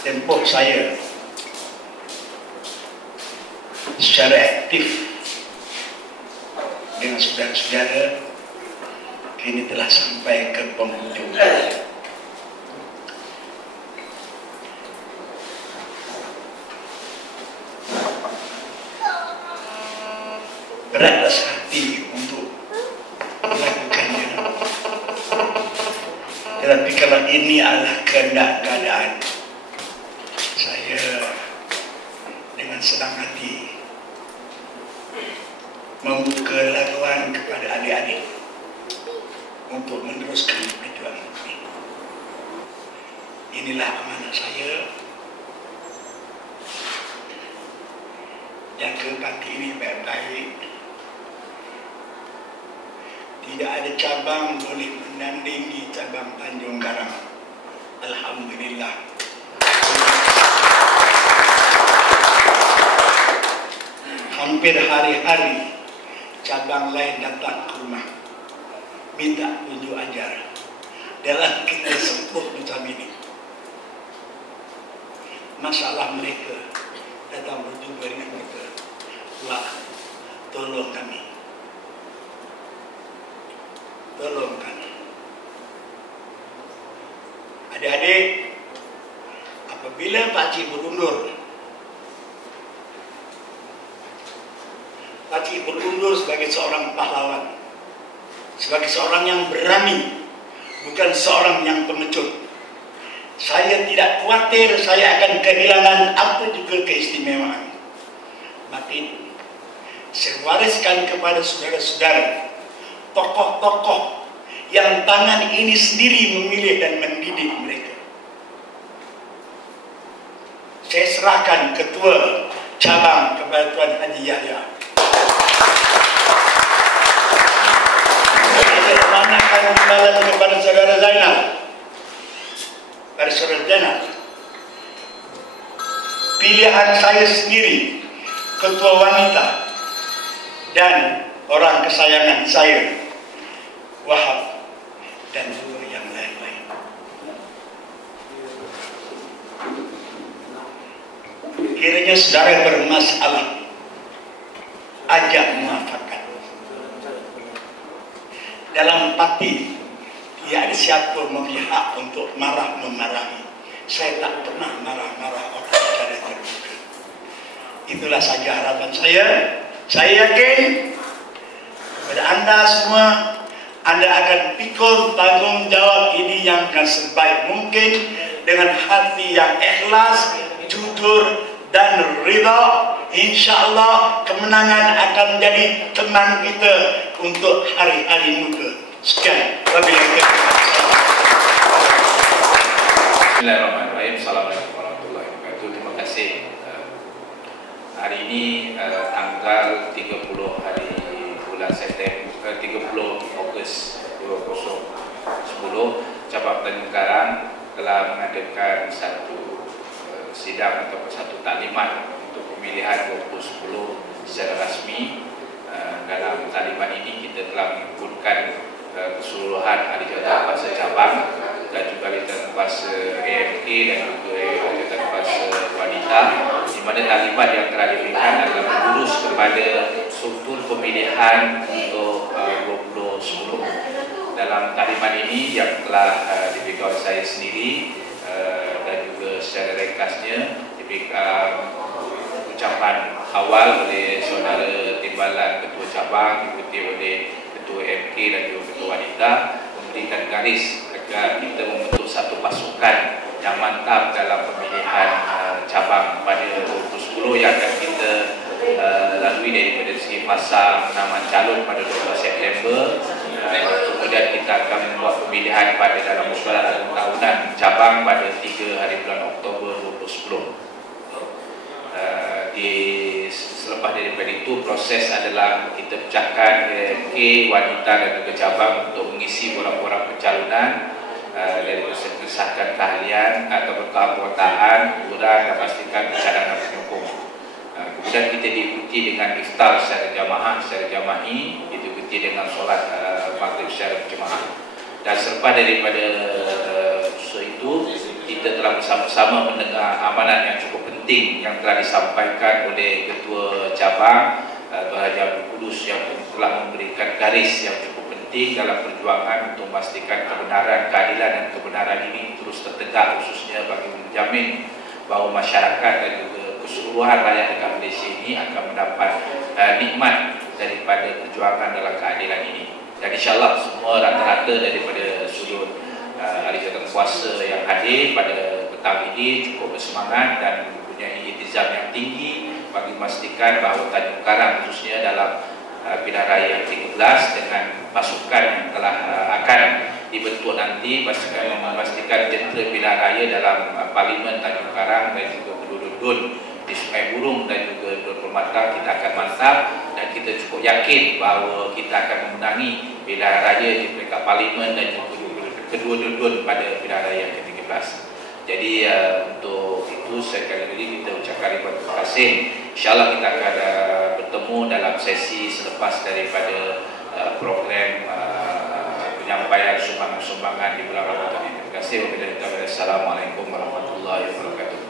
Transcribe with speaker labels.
Speaker 1: tempoh saya secara aktif dengan saudara-saudara kini telah sampai ke penghujung. Berat rasa hati untuk melakukannya. Tetapi kalau ini adalah kehendak keadaan, saya dengan senang hati membuka laluan kepada adik-adik untuk meneruskan perjuangan ini. Inilah amanah saya. Jaga parti ini baik-baik. Tidak ada cabang boleh menandingi cabang Tanjung Karang. Alhamdulillah. Hampir hari-hari cabang lain datang ke rumah. Minta tunjuk ajar. Dalam kita sempur macam ini. Masalah mereka datang berjumpa dengan kita. Wah, tolong kami. Tolong kami. Adik-adik apabila Pak Cik berundur Cik berundur sebagai seorang pahlawan. Sebagai seorang yang berani. Bukan seorang yang pengecut. Saya tidak khawatir saya akan kehilangan apa juga keistimewaan. Maka itu saya wariskan kepada saudara-saudara tokoh-tokoh yang tangan ini sendiri memilih dan mendidik mereka. Saya serahkan ketua cabang kepada Tuan Haji Yahya akan kepada saudara Zainal. Pada saudara Zainal. Pilihan saya sendiri ketua wanita dan orang kesayangan saya Wahab dan dua yang lain-lain. Kiranya saudara bermasalah ajak muafakat dalam parti tidak ada siapa memilih hak untuk marah memarahi. Saya tak pernah marah-marah orang secara terbuka. Itulah saja harapan saya. Saya yakin kepada anda semua anda akan pikul tanggungjawab ini yang akan sebaik mungkin dengan hati yang ikhlas, jujur dan ridha. InsyaAllah kemenangan akan menjadi teman kita untuk hari-hari muda. Sekian.
Speaker 2: Bismillahirrahmanirrahim. Assalamualaikum warahmatullahi wabarakatuh. Terima kasih. Uh, hari ini uh, tanggal 30 hari bulan September, uh, 30 Ogos 2010, cabang Tanjung Karang telah mengadakan satu sidang atau satu taklimat untuk pemilihan 2010 secara rasmi. Uh, dalam taklimat ini kita telah mengumpulkan uh, keseluruhan ahli jawatan kuasa cabang dan juga ahli jawatan kuasa AMK dan juga ahli jawatan kuasa wanita di mana taklimat yang telah diberikan adalah mengurus kepada struktur pemilihan untuk uh, 2010 dalam taklimat ini yang telah diberikan oleh saya sendiri dan juga secara ringkasnya diberikan ucapan awal oleh saudara timbalan ketua cabang diikuti oleh ketua MK dan juga ketua wanita memberikan garis agar kita membentuk satu pasukan yang mantap dalam pemilihan uh, cabang pada 2010 yang akan kita uh, lalui daripada segi masa penamaan calon pada 12 September. Uh, kemudian kita akan membuat pemilihan pada dalam agung tahunan cabang pada 3 hari bulan Oktober 2010 Uh, di selepas daripada itu proses adalah kita pecahkan ke wanita dan juga cabang untuk mengisi bola-bola pencalonan uh, dari kesahkan keahlian atau keanggotaan ukuran dan pastikan cadangan penyokong uh, kemudian kita diikuti dengan iftar secara jamaah secara jamahi diikuti dengan solat maghrib secara berjemaah dan selepas daripada uh, itu kita telah bersama-sama mendengar amanat yang cukup penting yang telah disampaikan oleh Ketua Cabang Tuan Haji Abdul Kudus yang telah memberikan garis yang cukup penting dalam perjuangan untuk memastikan kebenaran, keadilan dan kebenaran ini terus tertegak khususnya bagi menjamin bahawa masyarakat dan juga keseluruhan rakyat dekat Malaysia ini akan mendapat uh, nikmat daripada perjuangan dalam keadilan ini. Dan insyaAllah semua rata-rata daripada sudut uh, ahli jawatan kuasa yang hadir pada petang ini cukup bersemangat dan mempunyai itizam yang tinggi bagi memastikan bahawa Tanjung Karang khususnya dalam uh, pilihan raya yang 13 dengan pasukan yang telah uh, akan dibentuk nanti pastikan memastikan jentera pilihan raya dalam uh, Parlimen Tanjung Karang dan juga Kedua-Dun di Sungai Burung dan juga Dua Permata kita akan mantap dan kita cukup yakin bahawa kita akan memenangi pilihan raya di peringkat Parlimen dan juga Kedua-Dun pada pilihan raya yang ke-13 jadi uh, untuk itu sekali lagi kita ucapkan terima kasih insyaAllah kita akan uh, bertemu dalam sesi selepas daripada uh, program uh, penyampaian sumbangan-sumbangan di bulan Ramadan ini. Terima kasih. Wassalamualaikum warahmatullahi wabarakatuh.